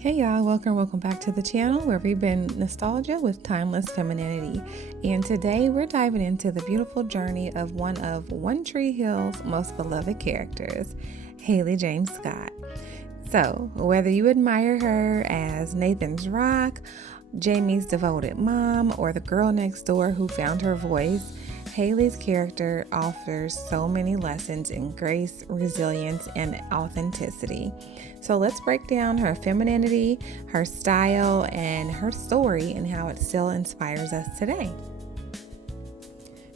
Hey y'all, welcome back to the channel where we've been nostalgia with timeless femininity. And today we're diving into the beautiful journey of one of One Tree Hill's most beloved characters, Haley James Scott. So, whether you admire her as Nathan's rock, Jamie's devoted mom, or the girl next door who found her voice, Haley's character offers so many lessons in grace, resilience, and authenticity. So let's break down her femininity, her style, and her story and how it still inspires us today.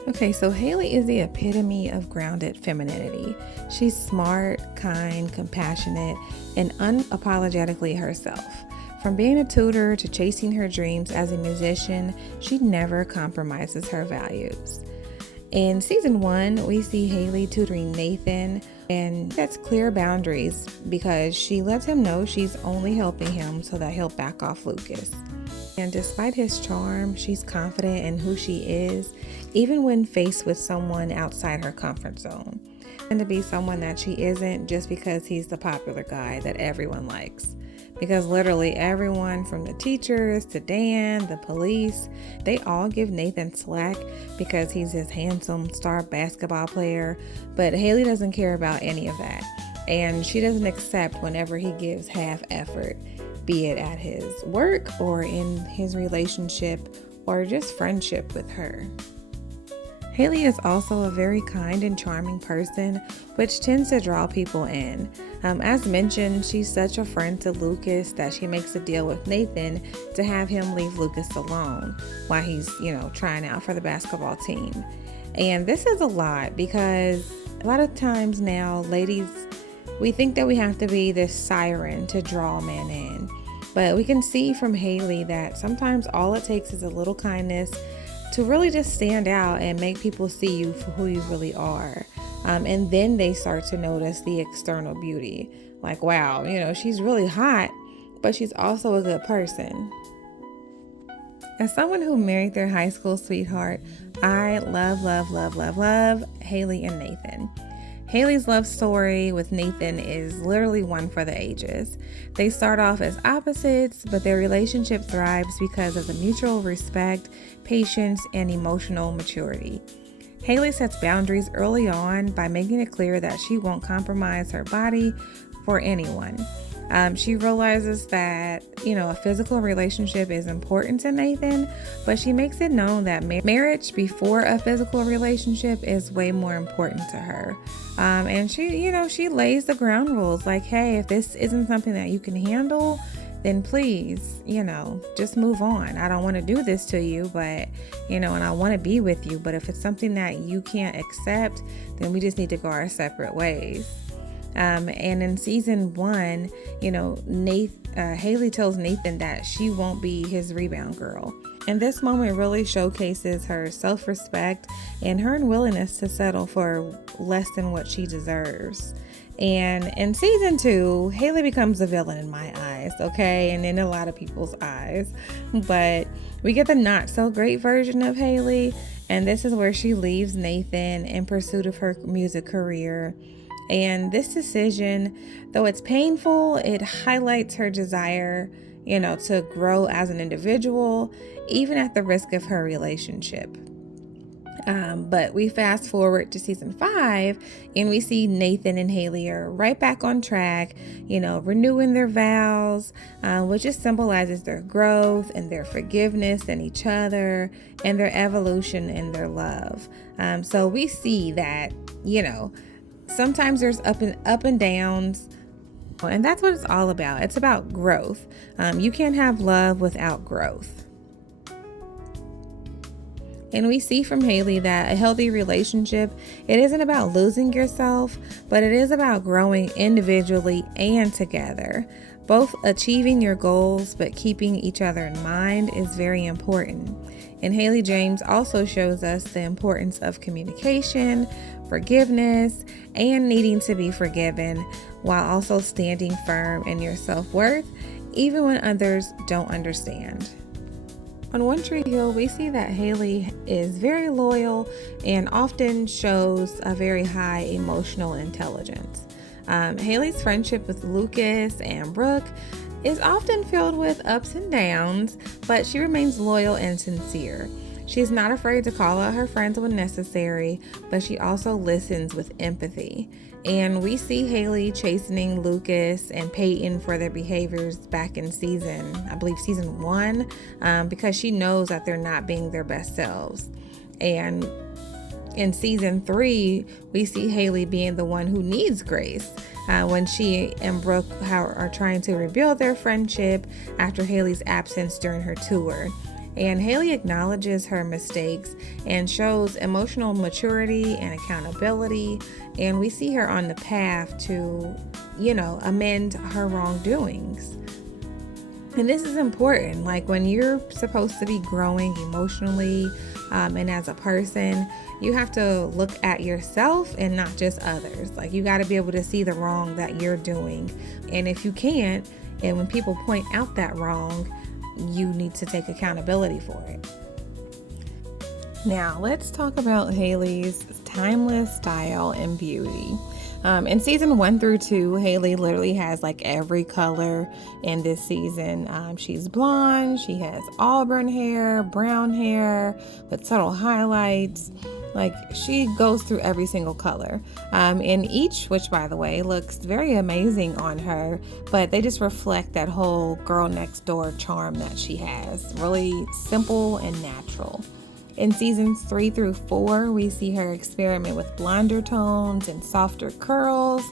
Okay, so Haley is the epitome of grounded femininity. She's smart, kind, compassionate, and unapologetically herself. From being a tutor to chasing her dreams as a musician, she never compromises her values. In season 1, we see Haley tutoring Nathan, and sets clear boundaries because she lets him know she's only helping him so that he'll back off Lucas. And despite his charm, she's confident in who she is, even when faced with someone outside her comfort zone. And to be someone that she isn't just because he's the popular guy that everyone likes. Because literally everyone from the teachers to Dan, the police, they all give Nathan slack because he's this handsome star basketball player. But Haley doesn't care about any of that. And she doesn't accept whenever he gives half effort, be it at his work or in his relationship or just friendship with her. Haley is also a very kind and charming person, which tends to draw people in. As mentioned, she's such a friend to Lucas that she makes a deal with Nathan to have him leave Lucas alone while he's, trying out for the basketball team. And this is a lot because a lot of times now, ladies, we think that we have to be this siren to draw men in. But we can see from Haley that sometimes all it takes is a little kindness to really just stand out and make people see you for who you really are. And then they start to notice the external beauty. Like, wow, she's really hot, but she's also a good person. As someone who married their high school sweetheart, I love Haley and Nathan. Haley's love story with Nathan is literally one for the ages. They start off as opposites, but their relationship thrives because of the mutual respect, patience, and emotional maturity. Haley sets boundaries early on by making it clear that she won't compromise her body for anyone. She realizes that, a physical relationship is important to Nathan, but she makes it known that marriage before a physical relationship is way more important to her. And she lays the ground rules like, hey, if this isn't something that you can handle, then please, just move on. I don't want to do this to you, but, and I want to be with you. But if it's something that you can't accept, then we just need to go our separate ways. And in season 1, Haley tells Nathan that she won't be his rebound girl. And this moment really showcases her self-respect and her unwillingness to settle for less than what she deserves. And in season 2, Haley becomes a villain in my eyes, okay? And in a lot of people's eyes. But we get the not so great version of Haley. And this is where she leaves Nathan in pursuit of her music career. And this decision, though it's painful, it highlights her desire, to grow as an individual, even at the risk of her relationship. But we fast forward to season 5 and we see Nathan and Haley are right back on track, renewing their vows, which just symbolizes their growth and their forgiveness in each other and their evolution in their love. So we see that, sometimes there's up and downs, and that's what it's all about. It's about growth. You can't have love without growth. And we see from Haley that a healthy relationship, it isn't about losing yourself, but it is about growing individually and together. Both achieving your goals, but keeping each other in mind is very important. And Haley James also shows us the importance of communication, forgiveness, and needing to be forgiven, while also standing firm in your self-worth, even when others don't understand. On One Tree Hill, we see that Haley is very loyal and often shows a very high emotional intelligence. Haley's friendship with Lucas and Brooke is often filled with ups and downs, but she remains loyal and sincere. She's not afraid to call out her friends when necessary, but she also listens with empathy. And we see Haley chastening Lucas and Peyton for their behaviors back in season 1, because she knows that they're not being their best selves. And in season 3, we see Haley being the one who needs grace when she and Brooke are trying to rebuild their friendship after Haley's absence during her tour. And Haley acknowledges her mistakes and shows emotional maturity and accountability. And we see her on the path to, amend her wrongdoings. And this is important. Like, when you're supposed to be growing emotionally and as a person, you have to look at yourself and not just others. Like, you got to be able to see the wrong that you're doing. And if you can't, and when people point out that wrong, you need to take accountability for it. Now, let's talk about Haley's timeless style and beauty. In season 1 through 2, Haley literally has like every color in this season. She's blonde, she has auburn hair, brown hair with subtle highlights. Like, she goes through every single color in each, which, by the way, looks very amazing on her, but they just reflect that whole girl next door charm that she has. Really simple and natural. In seasons 3 through 4, we see her experiment with blonder tones and softer curls.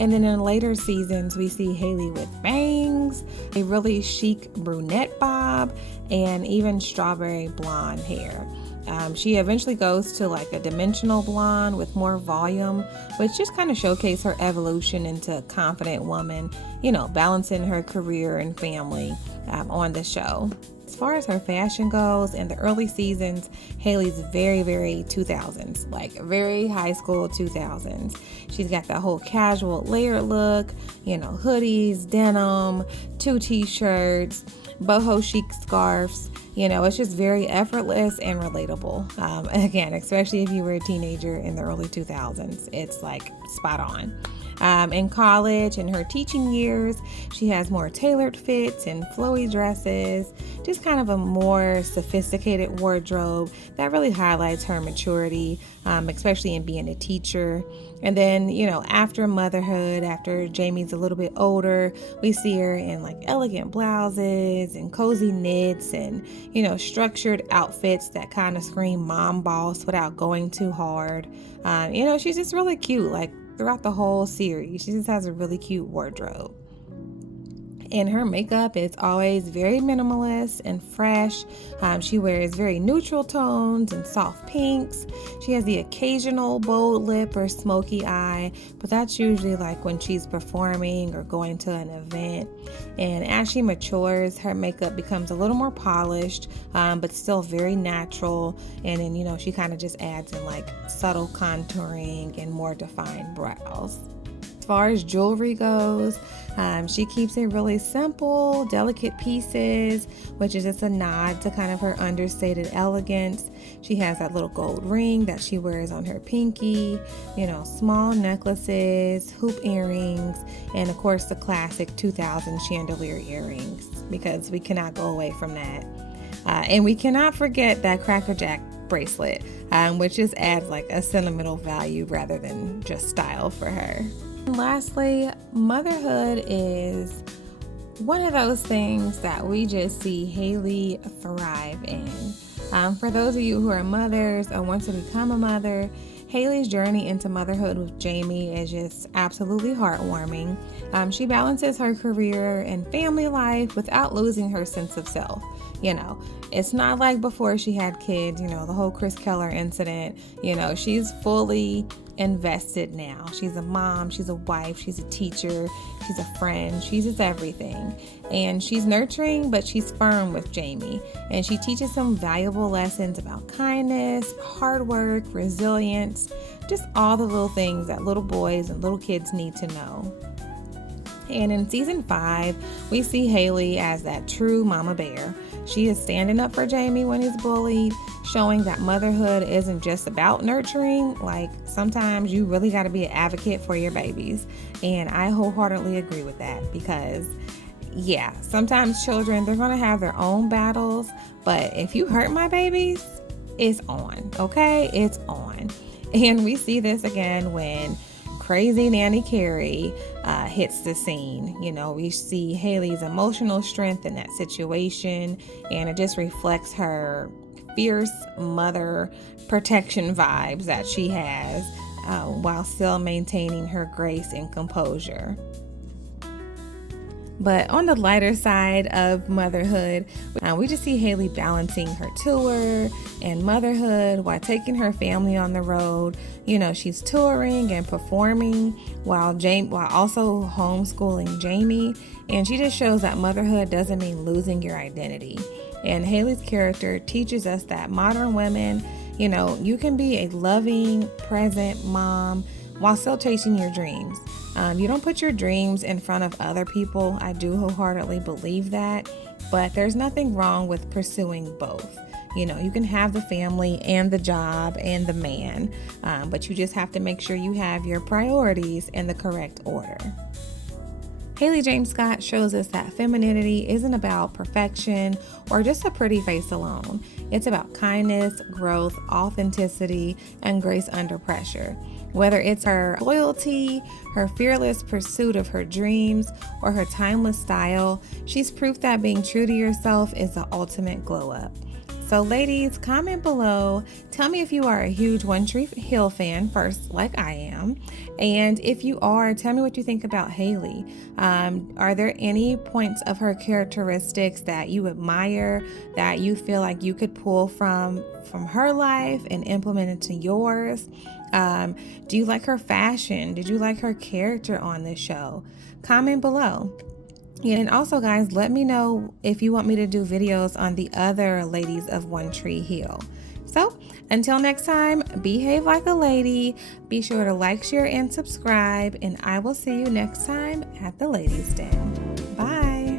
And then in later seasons, we see Haley with bangs, a really chic brunette bob, and even strawberry blonde hair. She eventually goes to like a dimensional blonde with more volume, which just kind of showcase her evolution into a confident woman, balancing her career and family on the show. As far as her fashion goes, in the early seasons, Haley's very, very 2000s, like very high school 2000s. She's got that whole casual layered look, hoodies, denim, 2 t-shirts, boho chic scarves. It's just very effortless and relatable. Again, especially if you were a teenager in the early 2000s, it's like spot on. In college and her teaching years, she has more tailored fits and flowy dresses, just kind of a more sophisticated wardrobe that really highlights her maturity, especially in being a teacher. And then, after motherhood, after Jamie's a little bit older, we see her in like elegant blouses and cozy knits and, structured outfits that kind of scream mom boss without going too hard. She's just really cute. Like, throughout the whole series, she just has a really cute wardrobe. And her makeup is always very minimalist and fresh. She wears very neutral tones and soft pinks. She has the occasional bold lip or smoky eye, but that's usually like when she's performing or going to an event. And as she matures, her makeup becomes a little more polished, but still very natural. And then, she kind of just adds in like subtle contouring and more defined brows. As far as jewelry goes, she keeps it really simple, delicate pieces, which is just a nod to kind of her understated elegance. She has that little gold ring that she wears on her pinky, small necklaces, hoop earrings, and of course the classic 2000 chandelier earrings, because we cannot go away from that. And we cannot forget that Cracker Jack bracelet, which just adds like a sentimental value rather than just style for her. And lastly, motherhood is one of those things that we just see Haley thrive in. For those of you who are mothers or want to become a mother, Haley's journey into motherhood with Jamie is just absolutely heartwarming. She balances her career and family life without losing her sense of self. It's not like before she had kids, the whole Chris Keller incident. She's fully invested now. She's a mom, she's a wife, she's a teacher, she's a friend, she's just everything. And she's nurturing, but she's firm with Jamie. And she teaches him valuable lessons about kindness, hard work, resilience, just all the little things that little boys and little kids need to know. And in season 5, we see Haley as that true mama bear. She is standing up for Jamie when he's bullied, showing that motherhood isn't just about nurturing. Like, sometimes you really got to be an advocate for your babies. And I wholeheartedly agree with that because, yeah, sometimes children, they're going to have their own battles. But if you hurt my babies, it's on, okay? It's on. And we see this again when crazy Nanny Carrie hits the scene. You know, we see Haley's emotional strength in that situation, and it just reflects her fierce mother protection vibes that she has while still maintaining her grace and composure. But on the lighter side of motherhood, we just see Haley balancing her tour and motherhood while taking her family on the road. You know, she's touring and performing while also homeschooling Jamie. And she just shows that motherhood doesn't mean losing your identity. And Haley's character teaches us that modern women, you know, you can be a loving, present mom while still chasing your dreams. You don't put your dreams in front of other people. I do wholeheartedly believe that, but there's nothing wrong with pursuing both. You know, you can have the family and the job and the man, but you just have to make sure you have your priorities in the correct order. Haley James Scott shows us that femininity isn't about perfection or just a pretty face alone. It's about kindness, growth, authenticity, and grace under pressure. Whether it's her loyalty, her fearless pursuit of her dreams, or her timeless style, she's proof that being true to yourself is the ultimate glow up. So ladies, comment below. Tell me if you are a huge One Tree Hill fan first, like I am. And if you are, tell me what you think about Haley. Are there any points of her characteristics that you admire, that you feel like you could pull from her life and implement into yours? Do you like her fashion? Did you like her character on this show? Comment below. And also, guys, let me know if you want me to do videos on the other ladies of One Tree Hill. So until next time, behave like a lady. Be sure to like, share, and subscribe. And I will see you next time at the Ladies' Den. Bye.